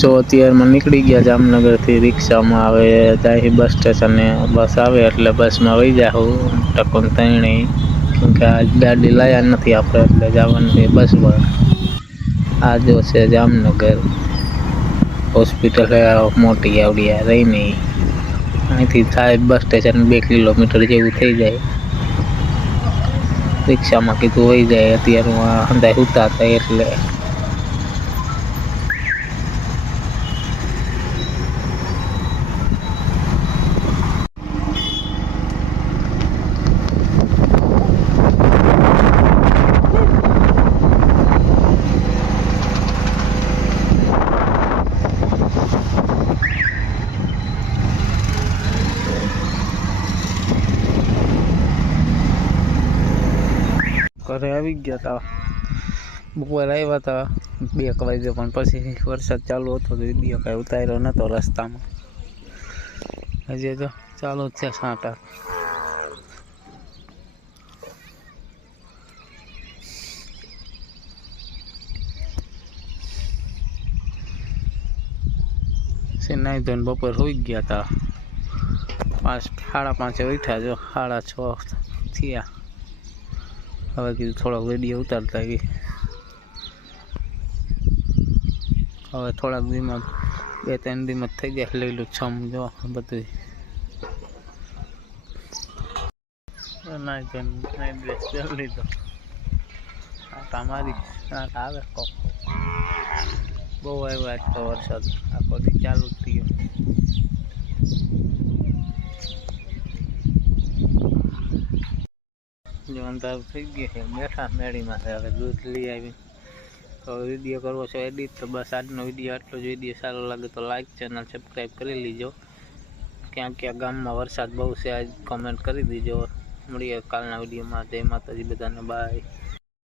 જો અત્યારમાં નીકળી ગયા જામનગરથી રિક્ષામાં આવે ત્યાંથી બસ સ્ટેશને બસ આવે એટલે બસમાં વહી જાઉં ટકોન તણી કેમકે આ ગાડી લાયા નથી આપણે એટલે જવાનું છે બસમાં. આ જો છે જામનગર હોસ્પિટલ મોટી આવડી રહી નહીં અહીંથી થાય બસ સ્ટેશન 2 કિલોમીટર જેવું થઈ જાય. રિક્ષામાં કીધું વહી જાય અત્યારમાં અંદાજ ઉતા થાય એટલે ઘરે આવી ગયા હતા. બપોર આવ્યા હતા 2 વાગે પણ પછી વરસાદ ચાલુ હતો તો વિડીયો કાંઈ ઉતાર્યો નહોતો રસ્તામાં. હજી તો ચાલુ જ છે સાંટા. નાઈ ધોઈને બપોર હોઈ ગયા હતા. 5:30 ઉઠ્યા જો 6:30 થયા. હવે કીધું થોડોક વિડીયો ઉતારતા ગઈ. હવે થોડાક દીમાં 2-3 દીમાં થઈ જાય લીલું છમ જો બધું. નાઈ ડ્રેસ પહેરી લીધો. તમારી આવે કોક બહુ આવ્યો આજ તો વરસાદ આખો દી ચાલુ જ થયો. જો અંધારું થઈ ગયું છે બેઠા મેળીમાં હવે દૂધ લઈ આવી તો વિડીયો કરવો છે એડિટ. તો બસ આજનો વિડીયો આટલો જ. વિડીયો સારો લાગે તો લાઈક ચેનલ સબસ્ક્રાઈબ કરી લીજો. ક્યાં ક્યાં ગામમાં વરસાદ બહુ છે આજ કોમેન્ટ કરી દીજો. મળીએ કાલના વિડીયોમાં. જય માતાજી બધાને, બાય.